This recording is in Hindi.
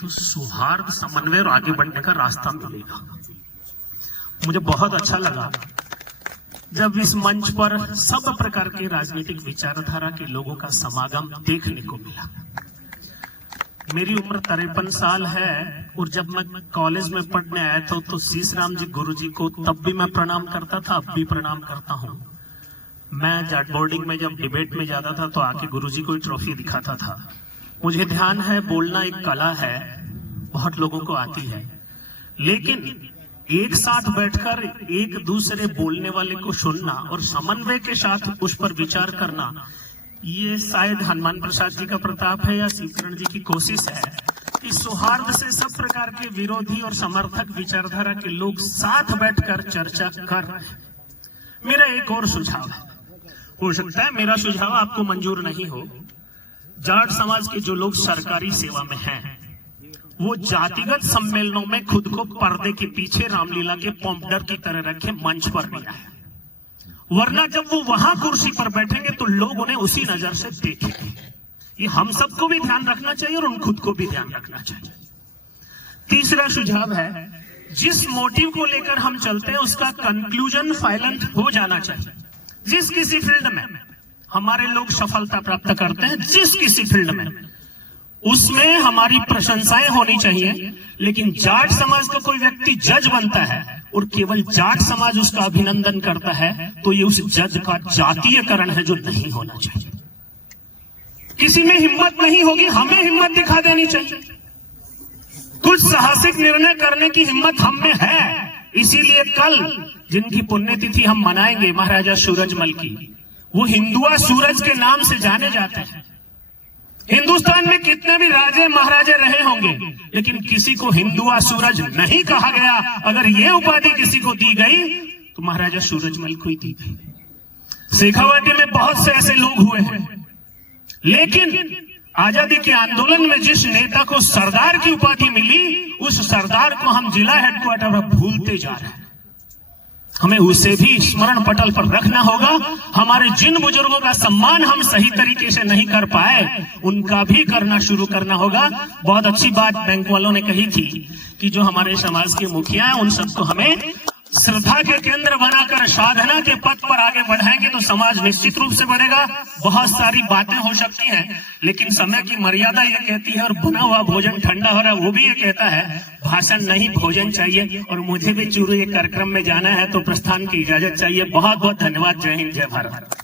तो सौहार्द, समन्वय और आगे बढ़ने का रास्ता मिलेगा। मुझे बहुत अच्छा लगा जब इस मंच पर सब प्रकार के राजनीतिक विचारधारा के लोगों का समागम देखने को मिला। मेरी उम्र 53 साल है और जब मैं कॉलेज में पढ़ने आया था तो शीशराम जी गुरुजी को तब भी मैं प्रणाम करता था, अब भी प्रणाम करता हूँ। मैं जाट बोर्डिंग में जब डिबेट में जाता था तो आके गुरुजी को ट्रॉफी दिखाता था। मुझे ध्यान है, बोलना एक कला है, बहुत लोगों को आती है, लेकिन एक साथ बैठकर एक दूसरे बोलने वाले को सुनना और समन्वय के साथ उस पर विचार करना, ये शायद हनुमान प्रसाद जी का प्रताप है या सीकरण जी की कोशिश है कि सौहार्द से सब प्रकार के विरोधी और समर्थक विचारधारा के लोग साथ बैठकर चर्चा कर रहे हैं। मेरा एक और सुझाव है, हो सकता है मेरा सुझाव आपको मंजूर नहीं हो। जाट समाज के जो लोग सरकारी सेवा में हैं, वो जातिगत सम्मेलनों में खुद को पर्दे के पीछे रामलीला के पॉम्पडर की तरह रखे मंच पर नहीं आए, वरना जब वो वहां कुर्सी पर बैठेंगे तो लोग उन्हें उसी नजर से देखेंगे। ये हम सबको भी ध्यान रखना चाहिए और उन खुद को भी ध्यान रखना चाहिए। तीसरा सुझाव है, जिस मोटिव को लेकर हम चलते हैं उसका कंक्लूजन फाइलेंट हो जाना चाहिए। जिस किसी फील्ड में हमारे लोग सफलता प्राप्त करते हैं, जिस किसी फील्ड में, उसमें हमारी प्रशंसाएं होनी चाहिए। लेकिन जाट समाज का कोई व्यक्ति जज बनता है और केवल जाट समाज उसका अभिनंदन करता है तो ये उस जज का जातीयकरण है, जो नहीं होना चाहिए। किसी में हिम्मत नहीं होगी, हमें हिम्मत दिखा देनी चाहिए। कुछ साहसिक निर्णय करने की हिम्मत हम में है। इसीलिए कल जिनकी पुण्यतिथि हम मनाएंगे, महाराजा सूरजमल की, वो हिंदुआ सूरज के नाम से जाने जाते हैं। हिंदुस्तान में कितने भी राजे महाराजे रहे होंगे, लेकिन किसी को हिंदुआ सूरज नहीं कहा गया। अगर ये उपाधि किसी को दी गई तो महाराजा सूरजमल को ही दी गई। शेखावाटी में बहुत से ऐसे लोग हुए हैं, लेकिन आजादी के आंदोलन में जिस नेता को सरदार की उपाधि मिली, उस सरदार को हम जिला हेडक्वार्टर पर भूलते जा रहे हैं। हमें उसे भी स्मरण पटल पर रखना होगा। हमारे जिन बुजुर्गों का सम्मान हम सही तरीके से नहीं कर पाए, उनका भी करना शुरू करना होगा। बहुत अच्छी बात बैंक वालों ने कही थी कि जो हमारे समाज के मुखिया हैं, उन सबको हमें श्रद्धा के केंद्र बनाकर साधना के पथ पर आगे बढ़ाएंगे तो समाज निश्चित रूप से बढ़ेगा। बहुत सारी बातें हो सकती हैं, लेकिन समय की मर्यादा ये कहती है, और बना हुआ भोजन ठंडा हो रहा है वो भी ये कहता है, भाषण नहीं भोजन चाहिए। और मुझे भी चूरू ये कार्यक्रम में जाना है तो प्रस्थान की इजाजत चाहिए। बहुत बहुत धन्यवाद। जय हिंद, जय भारत।